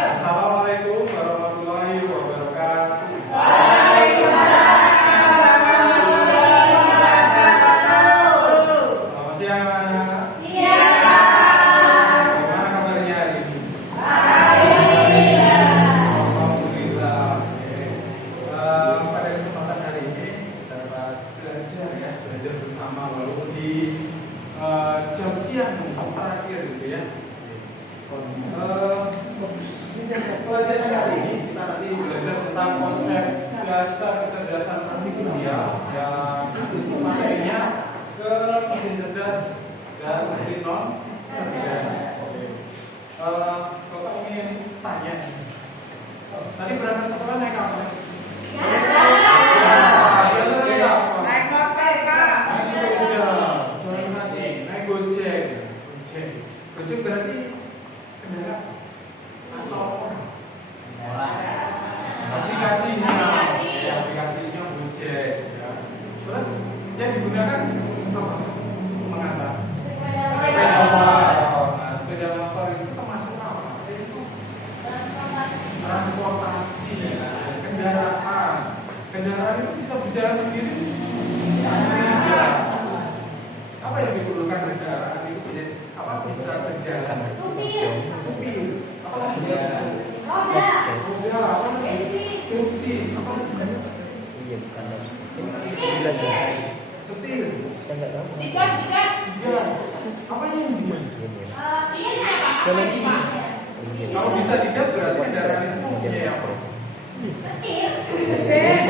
Assalamualaikum warahmatullahi wabarakatuh. Waalaikumsalam warahmatullahi wabarakatuh. Selamat siang anak. Siang. Gimana kabarnya hari ini? Baik. Alhamdulillah. Pada kesempatan hari ini dapat belajar bersama walaupun di jam siang terakhir gitu ya. Pelajaran hari ini kita nanti belajar tentang konsep dasar kecerdasan artifisial yang isu materinya ke mesin cerdas dan mesin non cerdas. Bapak ingin tanya, tadi berangkat sekolah naik apa? Naik motor, Pak. Naik sepeda, jalan kaki, naik gojek. Gojek berarti kendaraan atau aplikasinya Gojek ya. Terus yang digunakan apa? Mengantar sepeda motor. Nah, sepeda motor itu termasuk apa? Itu transportasi ya. Kendaraan itu bisa berjalan sendiri? Tidak. Apa yang diperlukan kendaraan itu bisa berjalan? Supir. Apa lagi? Kursi. Apa lagi? Iya, bukan sebelah Setir. saya nggak tahu. Digas. Apa yang digas? Ini apa? Kalau sini. Kalau bisa digas berarti kendaraan itu punya yang mesin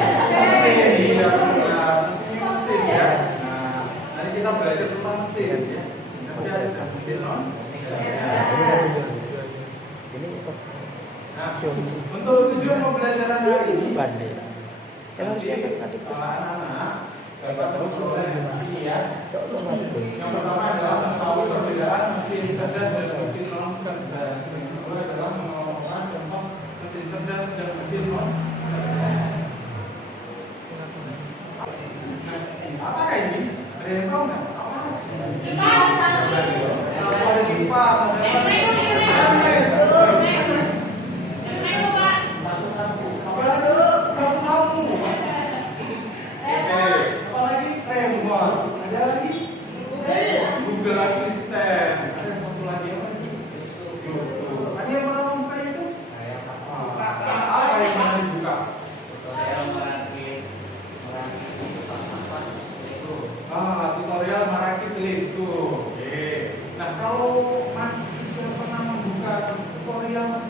ya. Mesin ya. Nah, nanti kita belajar tentang mesin ya. Mesin dan mesin non. Nah, untuk tujuan pembelajaran hari ini Pandai. nanti anak-anak dapat mempelajari ya. Yang pertama adalah mengetahui perbedaan mesin cerdas dan mesin non cerdas. Yang kedua adalah mengenalkan contoh mesin cerdas dan mesin non cerdas. Apa ini? Ada yang tahu nggak? Apa? Kipas. Ada kipas, sapu-sapu. Oke, apa lagi? Remote. Ada lagi? Google Assistant. Ada satu lagi apa? YouTube. Tadi yang mana buka itu? Apa yang mana dibuka? Tutorial merakit Lego. Oke. Nah, kalau masih belum pernah membuka tutorial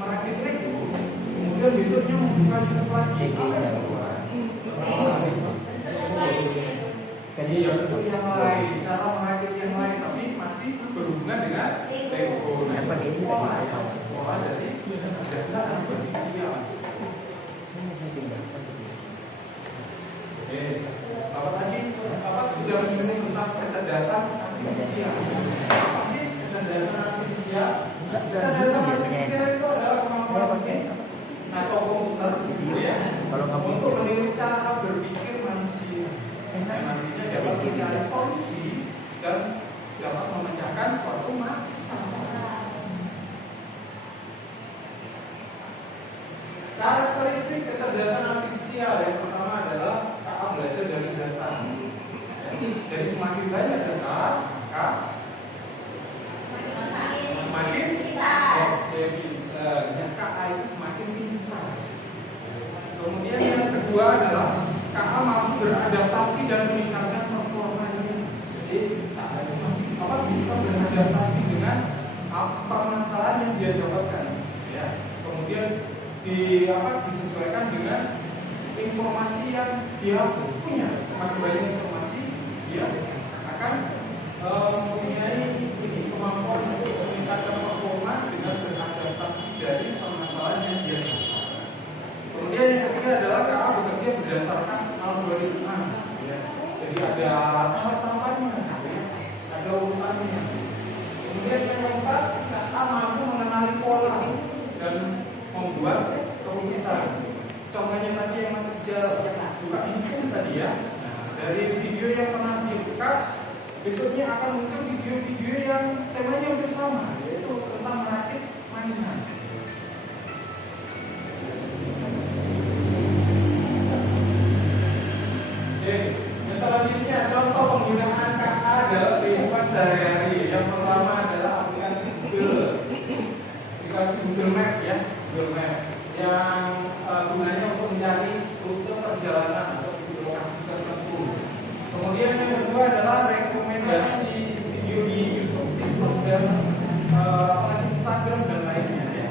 merakit Lego, kemudian besoknya membuka YouTube lagi, apa yang keluar? Iya, untuk yang lain, cara merakit yang lain, tapi masih berhubungan dengan Lego. Nah, ini pola dari kecerdasan artifisial. Oke, Bapak tadi sudah menyinggung tentang kecerdasan artifisial. Apa sih kecerdasan artifisial? Kecerdasan artifisial itu adalah kemampuan mesin atau komputer gitu ya, untuk meniru cara berpikir manusia. Yang nantinya dapat mencari solusi dan dapat memecahkan suatu masalah. Karakteristik kecerdasan artifisial yang pertama adalah kakak belajar dari data. Jadi semakin banyak data, maka semakin pintar. KA itu semakin pintar. Kemudian yang kedua adalah KA mampu beradaptasi dan meningkatkan performanya. Jadi apa bisa beradaptasi dengan permasalahan yang dia dapatkan. Ya. Kemudian disesuaikan dengan informasi yang dia punya. Semakin banyak informasi, dia akan mempunyai kemampuan untuk meningkatkan performa dengan beradaptasi dari permasalahan yang dia dapatkan. Kemudian yang ketiga adalah KA bekerja berdasarkan algoritma. Ya. Jadi ada tahap-tahapannya, ada urutannya. Kemudian yang keempat, KA mampu mengenali pola dan membuat keputusan. Contohnya tadi yang masih buka info tadi ya. Dari video yang pernah dibuka, besoknya akan muncul video-video yang temanya hampir sama, yaitu tentang merakit mainan. aplikasi Google Map ya, Google Map yang gunanya untuk mencari rute perjalanan atau lokasi tertentu. Kemudian yang kedua adalah rekomendasi video di YouTube, TikTok dan Instagram dan lainnya ya.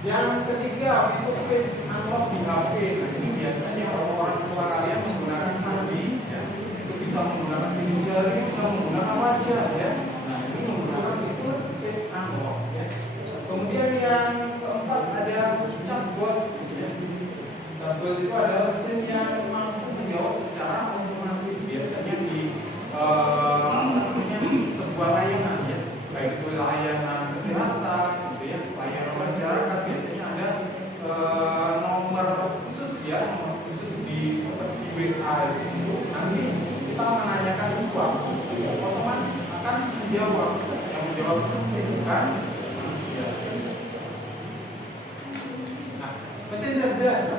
Yang ketiga itu face unlock di HP. Nah, ini biasanya orang tua kalian menggunakan sandi, ya. Itu bisa menggunakan sidik jari, bisa menggunakan wajah ya. Nah, ini menggunakan itu face unlock ya. Kemudian yang keempat ada chatbot ya. Chatbot itu adalah mesin yang mampu menjawab secara otomatis biasanya di sebuah layanan ya, baik itu layanan kesehatan gitu ya, layanan masyarakat biasanya ada nomor khusus ya, nomor khusus di seperti WA itu nanti kita menanyakan sesuatu otomatis akan menjawab, yang menjawab mesin bukan manusia. Nah, mesin cerdas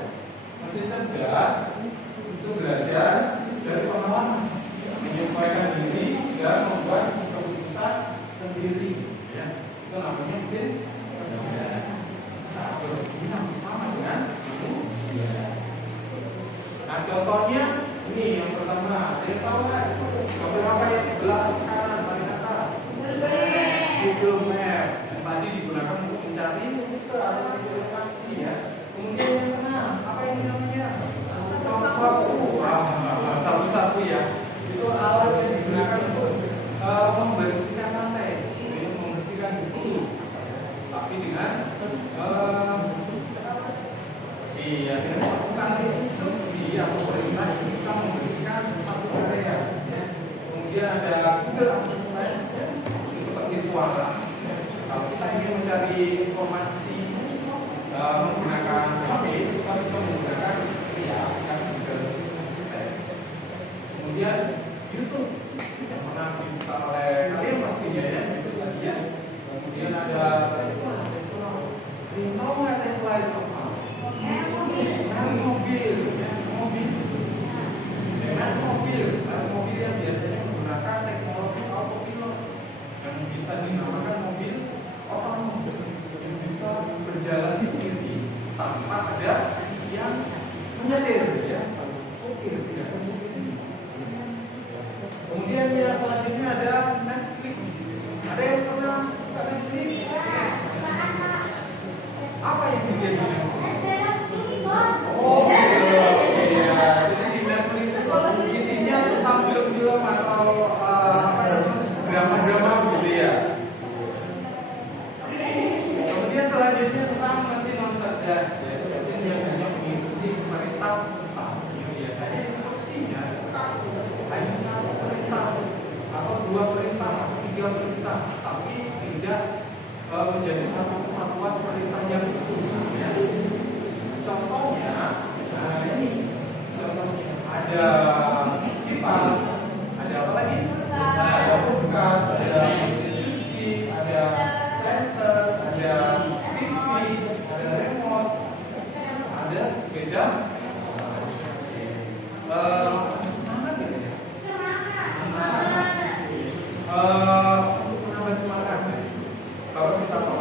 itu belajar dari pengalaman, menyesuaikan diri dan membuat keputusan sendiri ya. Itu namanya mesin cerdas. Nah, ini hampir sama dengan manusia. Nah, contohnya ini yang pertama, ada yang tahu nggak gambar apa yang sebelah kanan paling atas? Google Map yang tadi digunakan untuk mencari rute atau lokasi ya. Kemudian yang keenam, apa ini namanya? Sapu-sapu ya. Itu alat yang digunakan untuk membersihkan lantai, membersihkan buku. Tapi dengan dengan satu kali instruksi atau perintah bisa membersihkan satu area. Ya. Kemudian ada Google Assistant, ya. Itu seperti suara. Ya. Kalau kita ingin mencari informasi menggunakan HP, kita bisa menggunakan aplikasi Google Assistant. Kemudian YouTube yang pernah dibuka oleh kalian pastinya ya, itu tadi ya. Kemudian ada Tesla. Tahu nggak Tesla itu apa? Mobil. Dengan mobil yang biasanya menggunakan teknologi autopilot yang bisa dinamakan mobil otonom yang bisa berjalan sendiri tanpa ada yang menyetir ya, sopir tidak ada sopir. Kemudian yang selanjutnya ada Netflix. Ada yang pernah buka Netflix? Apa yang dia Oh iya, jadi di Netflix itu isinya tentang film-film atau drama-drama gitu ya. Kemudian selanjutnya tentang mesin non cerdas, yaitu mesin yang hanya mengikuti perintah tetap. Yang biasanya instruksinya hanya satu perintah atau dua perintah atau tiga perintah, tapi tidak menjadi satu kesatuan perintah yang utuh. Ya. Contohnya, ini contohnya ada kipas, ada apa lagi? Ada kulkas, ada mesin cuci, ada senter, ada TV, ada remote, ada sepeda. Semangat gitu ya? Untuk menambah semangat ya? Kalau kita tahu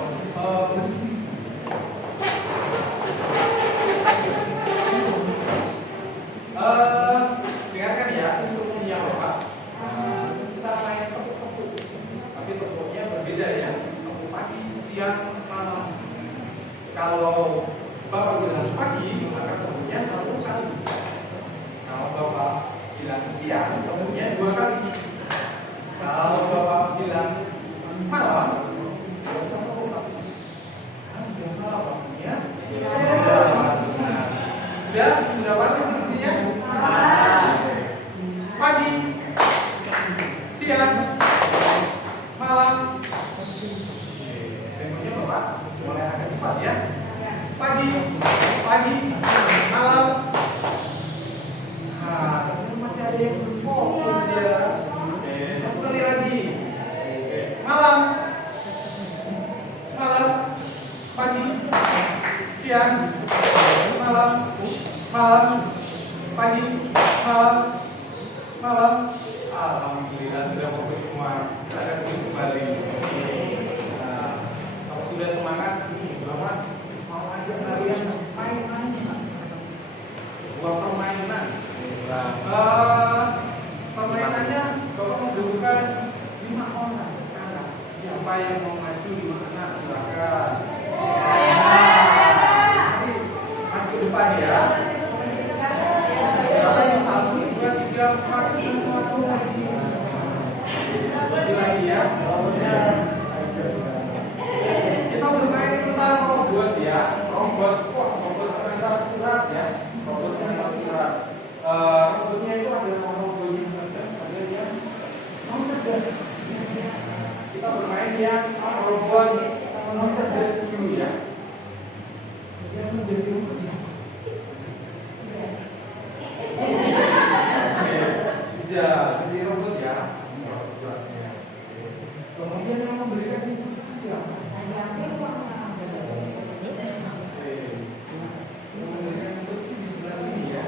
dengarkan ya instruksinya Bapak. Kita main tepuk-tepuk, tapi tepuknya berbeda ya. Tepuk pagi, siang, malam. Kalau Bapak bilang pagi, maka tepuknya satu kali. Kalau Bapak bilang siang, tepuknya dua kali. Kalau Bapak bilang malam, kalau satu tepuk karena sudah malam waktunya. Sudah pagi instruksinya. Pagi, siang, malam. Temponya Bapak boleh agak cepat ya. Pagi, malam. Nah, masih ada yang belum fokus ya. Satu kali lagi. Malam, pagi, siang, malam, pagi, malam. Alhamdulillah sudah fokus semua. Kita akan kembali. Kalau sudah semangat nih, Bapak mau ajak kalian main-main. Sebuah permainan. Permainannya Bapak mendudukan 5 orang. Siapa yang mau maju di mana? Silakan. Maju ke depan ya. Siapa yang 1, 2, 3, 4, 5, 1 lagi. Lagi ya. Kita bermain tentang robot ya. Robot pos, robot pengantar surat ya. Robot pengantar surat. Robotnya itu ada robot yang cerdas, ada yang non cerdas. Kita bermain yang robot non cerdas dulu ya. Yang menjadi robot siapa? Sejak jadi robot ya. Kemudian yang memberikan instruksi siapa? Memberikan instruksi di sebelah sini ya.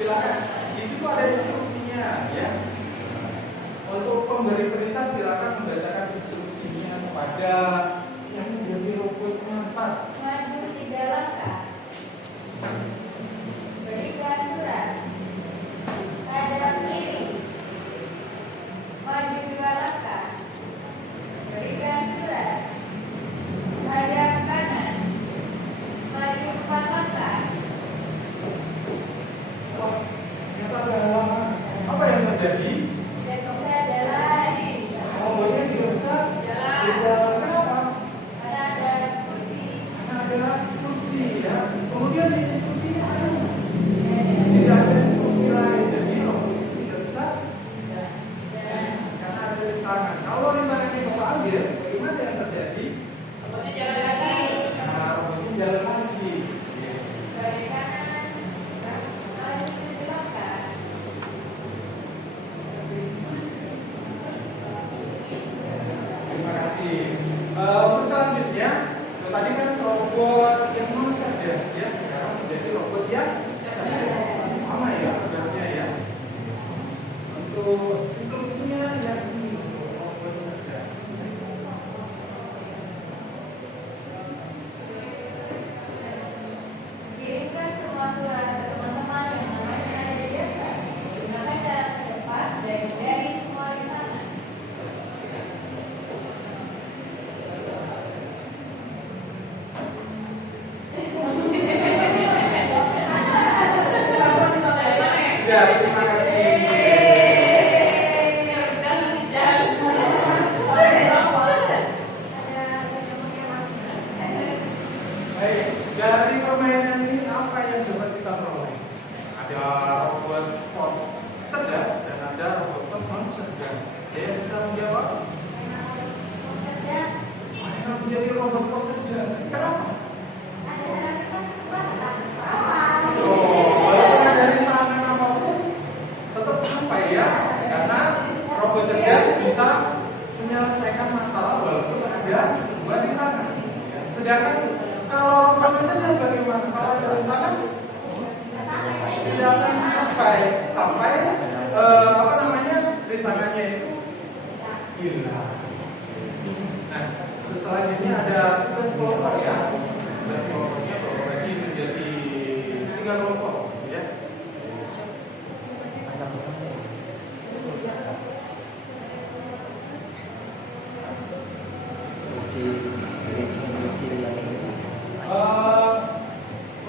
Silakan, di situ ada instruksinya ya. Untuk pemberi perintah silakan membacakan instruksinya kepada yang menjadi robot pengantar. Maju 3 langkah. Berikan surat. Hadap kiri. Maju 2 langkah. Berikan surat. Hadap kanan. Maju 4 langkah. Ternyata ada halangan. Apa yang terjadi? Dan saya jalan ini. Robotnya tidak bisa berjalan. Kenapa? Karena ada kursi. Karena ada kursi ya. Kemudian di instruksinya ada. Tidak ada instruksi lain. Jadi robot itu tidak bisa karena ada rintangan. Kalau rintangannya Bapak ambil, bagaimana yang terjadi? Robotnya jalan lagi. Nah, robotnya jalan lagi. Dari kanan. Maju 7 langkah. Terima kasih. Untuk selanjutnya, tadi kan robot yang non cerdas ya, sekarang menjadi robot yang cerdas. Masih sama ya tugasnya ya. Untuk instruksinya yang ini robot cerdas. Kirimkan semua surat ke teman-teman yang namanya ada di depan. Gunakan cara terdepan dan hindari semua rintangan. Ya, terima kasih. Baik, dari permainan ini apa yang dapat kita peroleh? Ada robot pos cerdas dan ada robot pos non cerdas. Ada yang bisa menjawab? Mana menjadi robot pos cerdas? Kenapa? Walaupun ada rintangan apapun, tetap sampai ya. Karena robot cerdas bisa menyelesaikan masalah walaupun ada sebuah rintangan. Sedangkan kalau robot cerdas bagaimana? Kalau ada rintangan, tidak akan sampai rintangannya itu hilang. Nah, selanjutnya ada tugas kelompok ya. Tugas kelompoknya Bapak bagi menjadi 3 kelompok ya.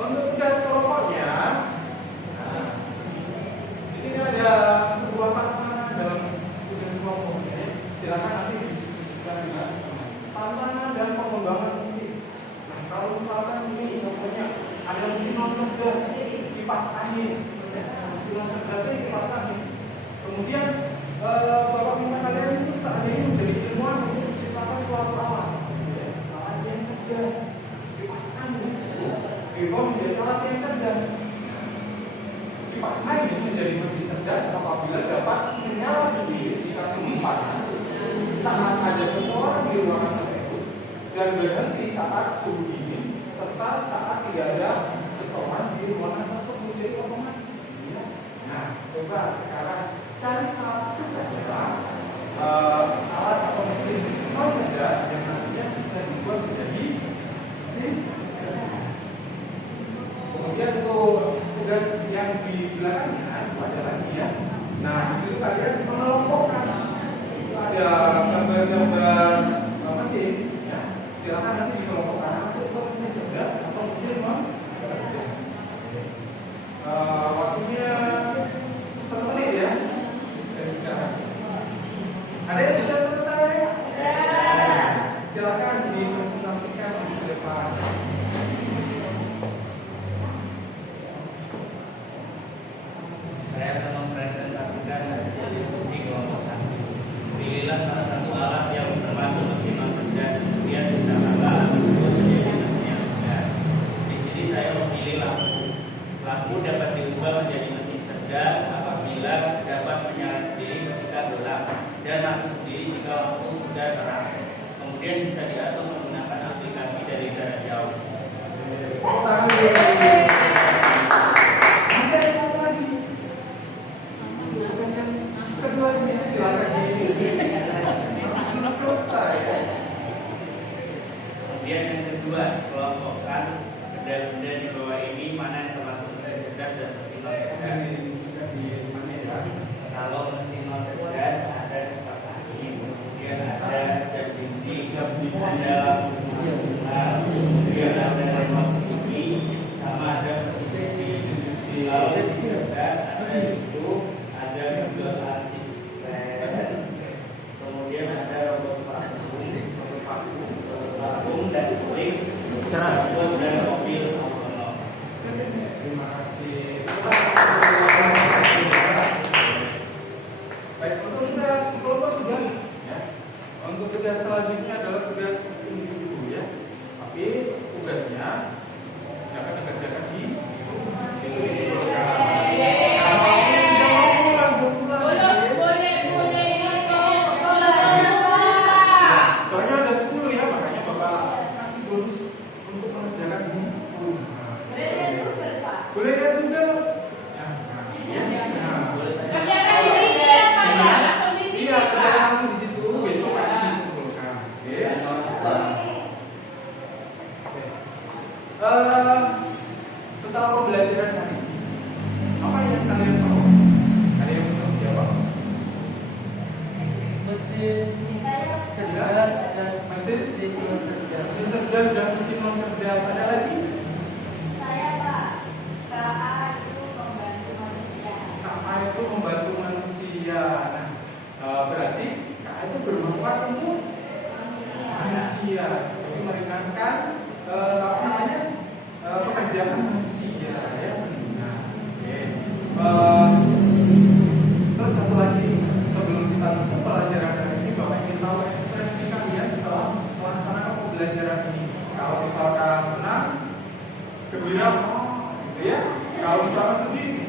Untuk tugas kelompoknya, di sini ada sebuah tantangan dalam tugas kelompoknya. Silakan nanti didiskusikan dengan tantangan dan pengembangan mesin. Nah, kalau misalkan ini contohnya ada mesin non cerdas, kipas angin, mesin non cerdasnya kipas angin. Kemudian Bapak minta kalian itu saat ini menjadi ilmuwan untuk menciptakan suatu alat, alat yang cerdas, kipas angin. Bimo menjadi alat yang cerdas. Kipas angin menjadi mesin cerdas apabila dapat menyala sendiri jika suhu panas saat ada seseorang di ruangan tersebut dan berhenti saat suhu dingin serta saat tidak ada seseorang di ruangan tersebut, jadi otomatis. Ya. Nah, coba sekarang cari satu saja alat atau mesin non cerdas yang nantinya bisa dibuat menjadi mesin cerdas. Kemudian untuk tugas yang di belakangnya itu ada lagi ya. Nah, di situ kalian mengelompokkan. Itu ada gambar-gambar mesin. Ya. Silakan nanti dikelompokkan masuk ke mesin cerdas atau mesin non cerdas. Waktunya 1 menit ya dari sekarang. Ada yang sudah selesai? Sudah. Silakan dipresentasikan di depan. Saya akan mempresentasikan hasil diskusi kelompok 1. Pilihlah salah satu alat yang termasuk mesin non cerdas, kemudian gunakanlah alat tersebut menjadi mesin yang cerdas. Di sini saya memilih lampu. Lampu dapat diubah menjadi mesin cerdas apabila dapat menyala sendiri ketika gelap dan mati sendiri jika lampu sudah terang. Kemudian bisa diatur menggunakan aplikasi dari jarak jauh. Masih ada satu lagi. Tugas yang kedua ini silakan selesai. Kemudian yang kedua, kelompokkan benda-benda di bawah ini mana yang termasuk mesin cerdas dan mesin non cerdas. Kalau mesin non cerdas ada kipas angin, kemudian ada jam dinding, ada lampu bunga, kemudian ada remote TV, sama ada mesin cuci. Kalau mesin cerdas ada itu, ada juga asisten, kemudian ada robot vakum dan fix, robot dan mobil otonom. Terima kasih. Baik, untuk tugas kelompok sudah ya. Untuk tugas selanjutnya adalah tugas individu ya. Tapi tugasnya dapat dikerjakan di besok ini. Soalnya ada 10 ya, makanya Bapak kasih bonus untuk mengerjakan di rumah. Boleh lihat Google? Jangan. Ya, jangan. Iya, kerjakan langsung di situ. Besok akan dikumpulkan. Oke. Setelah pembelajaran hari ini, apa yang kalian tahu? Ada yang bisa menjawab? Mesin cerdas dan Mesin mesin non cerdas. mesin cerdas dan mesin non cerdas. Ada lagi? Saya Pak, KA itu membantu manusia. KA itu membantu manusia. Nah, berarti KA itu bermanfaat untuk manusia. Jadi meringankan apa namanya pekerjaan manusia ya. Nah, oke. Terus satu lagi sebelum kita tutup pelajaran hari ini, Bapak ingin tahu ekspresi kalian setelah melaksanakan pembelajaran ini. Kalau misalkan senang, gembira, gitu ya. Kalau misalkan sedih,